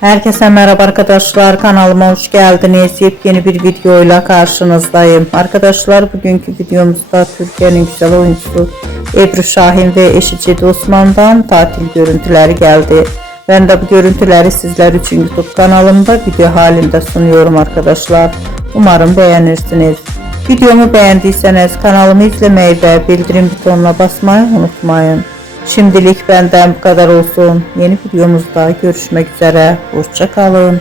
Herkese merhaba arkadaşlar, kanalıma hoş geldiniz. Yepyeni bir videoyla karşınızdayım. Arkadaşlar, bugünkü videomuzda Türkiye'nin güzel oyuncusu Ebru Şahin ve eşi Cedi Osman'dan tatil görüntüleri geldi. Ben de bu görüntüleri sizler için YouTube kanalımda video halinde sunuyorum arkadaşlar. Umarım beğenirsiniz. Videomu beğendiyseniz kanalımı izlemeyi ve bildirim butonuna basmayı unutmayın. Şimdilik benden bu kadar olsun. Yeni videomuzda görüşmek üzere. Hoşça kalın.